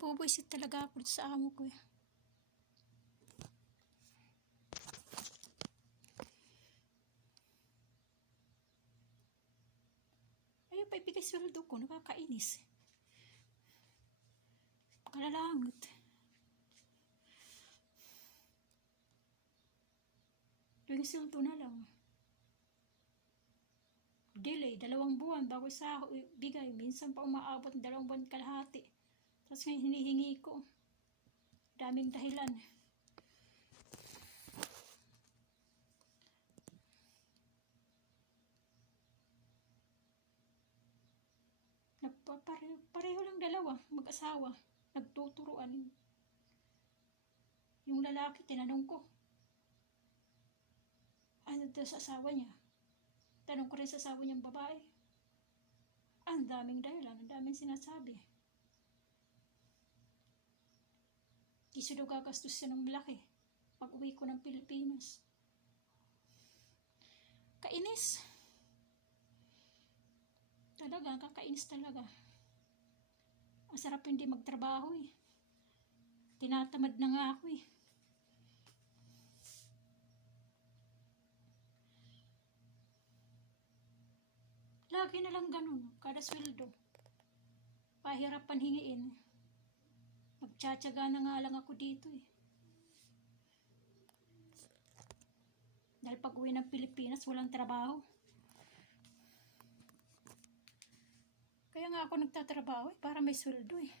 Nabubuisit talaga ako sa amo ko eh. Ayaw pa ibigay sweldo ko, nakakainis. Kalalangot. Tuwing sweldo na lang. Delay, 2 buwan bago sa bigay. Minsan pa umaabot ng 2 buwan kalahati. Tapos ngayon hinihingi ko. Daming dahilan. Pareho lang dalawa, mag-asawa. Nagtuturuan. Yung lalaki, tinanong ko. Ano daw sa asawa niya? Tanong ko rin sa asawa niyang babae. Ang daming dahilan, ang daming sinasabi. Di siya daw gagastos siya ng malaki pag uwi ko ng Pilipinas. Kainis. Talaga, kakainis talaga. Ang sarap hindi magtrabaho eh. Tinatamad na nga ako eh. Lagi na lang ganun, kada sweldo. Pahirapan hingiin. Magtsatsaga na nga lang ako dito eh. Dahil pag uwi ng Pilipinas, walang trabaho. Kaya nga ako nagtatrabaho eh, para may sweldo eh.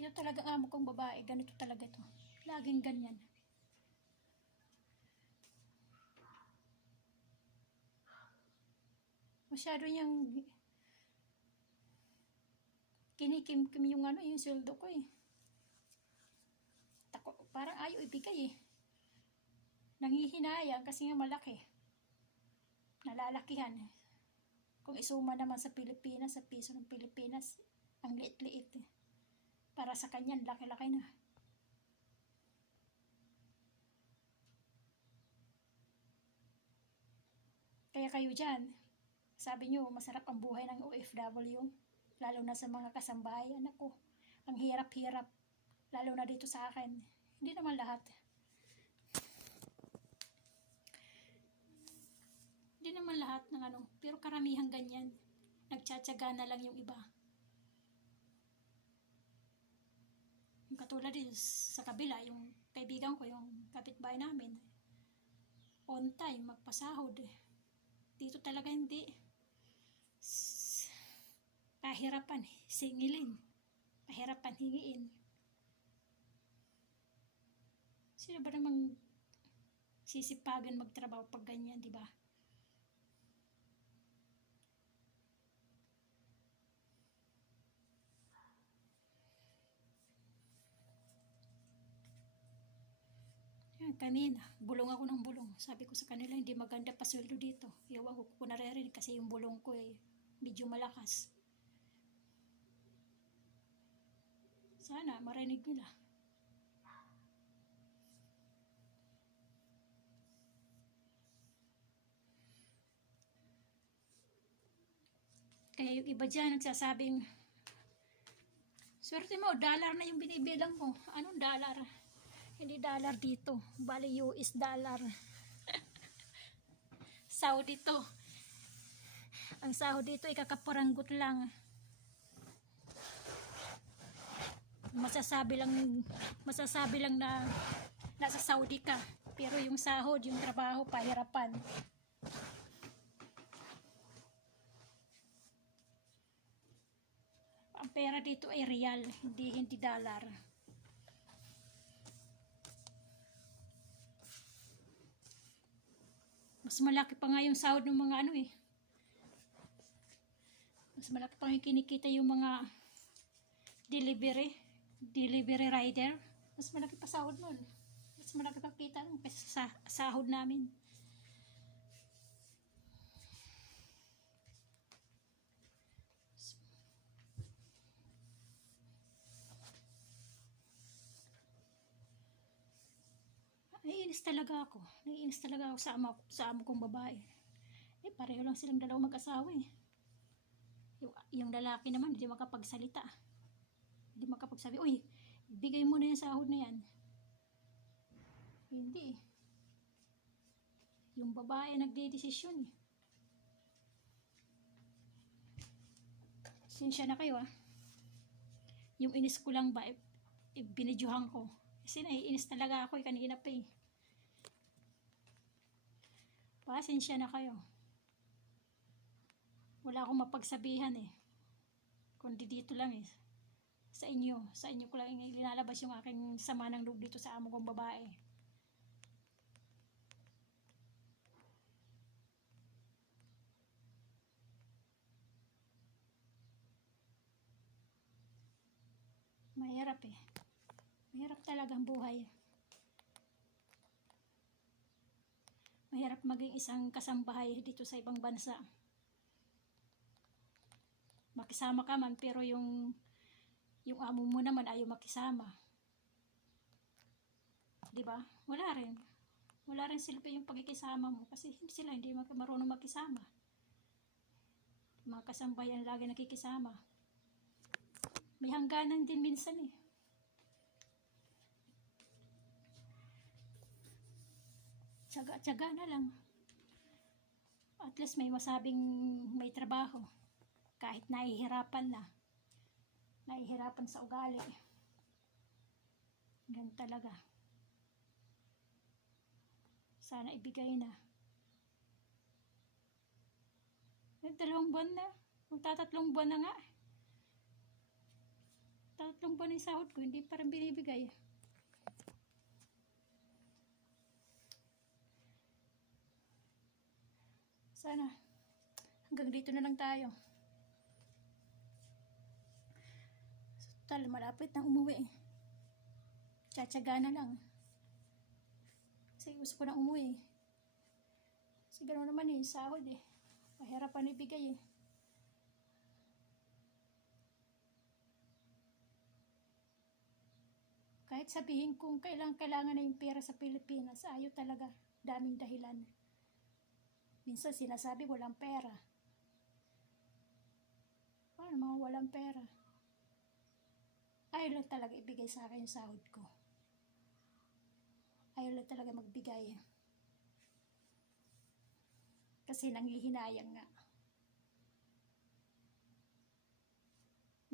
Ito talaga amo kong babae, ganito talaga to. Laging ganyan. Masyado niyang kinikim-kim yung yung sweldo ko eh. Parang ayaw ibigay eh. Nangihinayang kasi nga malaki. Nalalakihan. Kung isuma naman sa Pilipinas, sa piso ng Pilipinas, ang liit-liit eh. Para sa kanya, laki-laki na. Kaya kayo dyan, sabi nyo, masarap ang buhay ng OFW, lalo na sa mga kasambahayan. Ako, ang hirap-hirap, lalo na dito sa akin. Hindi naman lahat. Hindi naman lahat ng pero karamihan ganyan. Nagtsatsaga na lang yung iba. Yung katulad din sa kabila, yung kaibigan ko, yung kapitbahay namin, on time, magpasahod eh. Dito talaga hindi. Pahirapan singilin. Pahirapan hingiin. Sino ba namang sisipagan magtrabaho pag ganyan, di ba? Kanina, bulong ako ng bulong. Sabi ko sa kanila, hindi maganda pa sweldo dito. Iwan ko naririnig kasi yung bulong ko eh, medyo malakas. Sana marinig nila. Kaya yung iba dyan nagsasabing, swerte mo, dollar na yung binibilang mo. Anong dollar? Hindi dollar dito. Bali US dollar. Sahod dito. Ang sahod dito ay kakaparanggot lang. Masasabi lang na nasa Saudi ka. Pero yung sahod, yung trabaho, pahirapan. Ang pera dito ay real, hindi dollar. Mas malaki pa nga yung sahod ng mga mas malaki pa yung kinikita yung mga delivery rider. Mas malaki pa sahod nun. Mas malaki pa kita nun sa sahod namin. Naiinis talaga ako sa amo kong babae. Pareho lang silang dalawang mag-asawa eh. Yung lalaki naman, hindi makapagsalita. Hindi makapagsabi, uy, bigay mo na yung sahod na yan. Hindi eh. Yung babae nagdedesisyon eh. Sinsya na kayo ah. Yung inis ko lang ba, binidyohan ko. Kasi naiinis talaga ako eh, kanina pa eh. Pasensya na kayo. Wala akong mapagsabihan eh. Kundi dito lang eh. Sa inyo ko lang ilalabas yung aking sama ng loob dito sa amo kong babae. Mahirap eh. Mahirap talagang buhay. Mahirap maging isang kasambahay dito sa ibang bansa. Makisama ka man pero yung amo mo naman ayaw makisama. 'Di ba? Wala rin sila yung pagkikisama mo kasi sila hindi marunong makisama. Mga kasambayan lagi nakikisama. May hangganan din minsan eh. Tsaga na lang. At least may masabing may trabaho. Kahit nahihirapan na. Nahihirapan sa ugali. Ganun talaga. Sana ibigay na. 2 buwan na. Magtatatlong buwan na nga. 3 buwan yung sahod ko, hindi pa rin binibigay. Sana hanggang dito na lang tayo. Total, malapit na umuwi. Tsatsaga na lang. Kasi gusto ko na umuwi. Kasi gano'n naman eh, sahod eh. Mahirapan ibigay eh. Kahit sabihin kong kailangan na yung pera sa Pilipinas, ayaw talaga. Daming dahilan. Minsan sinasabi walang pera. Paano mga walang pera? Ayaw lang talaga ibigay sa akin yung sahod ko. Ayaw lang talaga magbigay. Kasi nanghihinayang nga.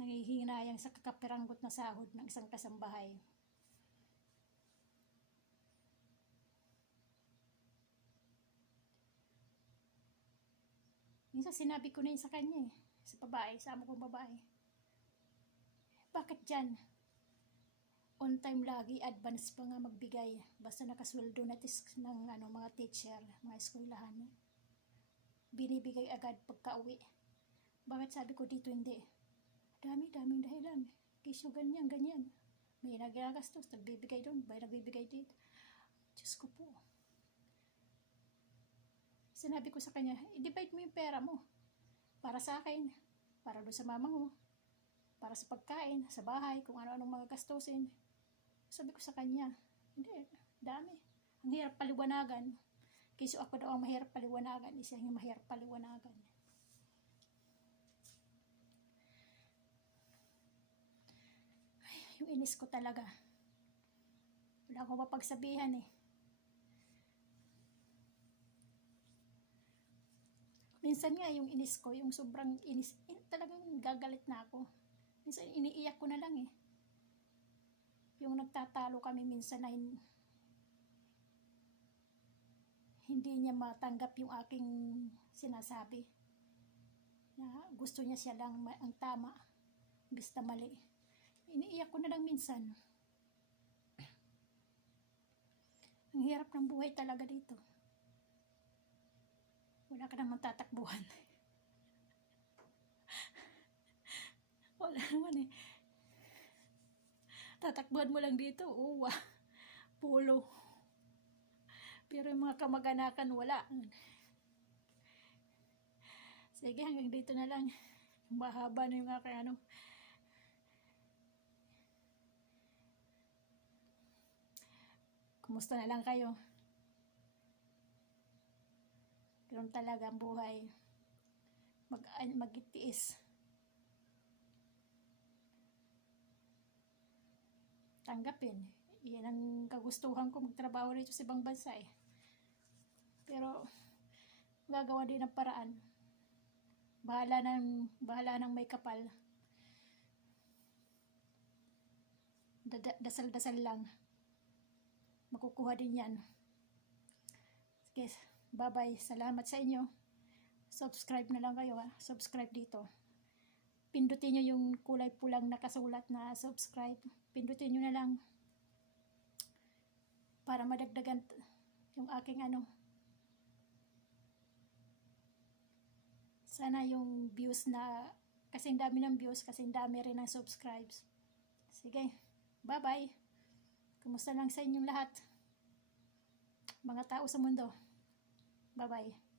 Nanghihinayang sa kakapiranggot na sahod ng isang kasambahay. Minsan sinabi ko na yun sa kanya eh. Sa babae, sa amo kong babae. Bakit dyan? On time lagi, advance pa nga magbigay. Basta nakasweldo na ng mga teacher, mga eskwelahan. Binibigay agad pagka-uwi. Bakit sabi ko dito hindi? Daming dahilan. Kisyo ganyan. May nagagastos, nagbibigay doon, may nagbibigay dito. Diyos ko po. Sinabi ko sa kanya, i-divide mo yung pera mo. Para sa akin, para doon sa mama mo, para sa pagkain, sa bahay, kung ano-anong mga gastusin. Sabi ko sa kanya, hindi, dami. Ang hirap paliwanagan. Kasi ako daw ang mahirap paliwanagan, isa yung mahirap paliwanagan. Ay, yung inis ko talaga. Wala akong mapagsabihan eh. Minsan nga yung inis ko, yung sobrang inis, talagang gagalit na ako. Minsan iniiyak ko na lang eh. Yung nagtatalo kami minsan na hindi niya matanggap yung aking sinasabi. Na gusto niya siya lang ang tama, imbis na mali. Iniiyak ko na lang minsan. Ang hirap ng buhay talaga dito. Wala ka namang tatakbuhan. Wala naman eh. Tatakbuhan mo lang dito, uwa, pulo. Pero yung mga kamag-anakan, wala. Sige, hanggang dito na lang. Mahaba na yung aking ano. Kumusta na lang kayo? Ganun talaga ang buhay. Magtiis. Tanggapin. Yan ang kagustuhan ko, magtrabaho rito sa ibang bansa eh. Pero, gagawa din ng paraan. Bahala ng may kapal. Dasal-dasal lang. Makukuha din yan. Sige, bye-bye. Salamat sa inyo. Subscribe na lang kayo ha. Subscribe dito. Pindutin nyo yung kulay pulang nakasulat na subscribe. Pindutin nyo na lang. Para madagdagan yung aking sana yung views na, kasing dami ng views, kasing dami rin ng subscribes. Sige, bye-bye. Kumusta lang sa inyong lahat? Mga tao sa mundo. Bye-bye.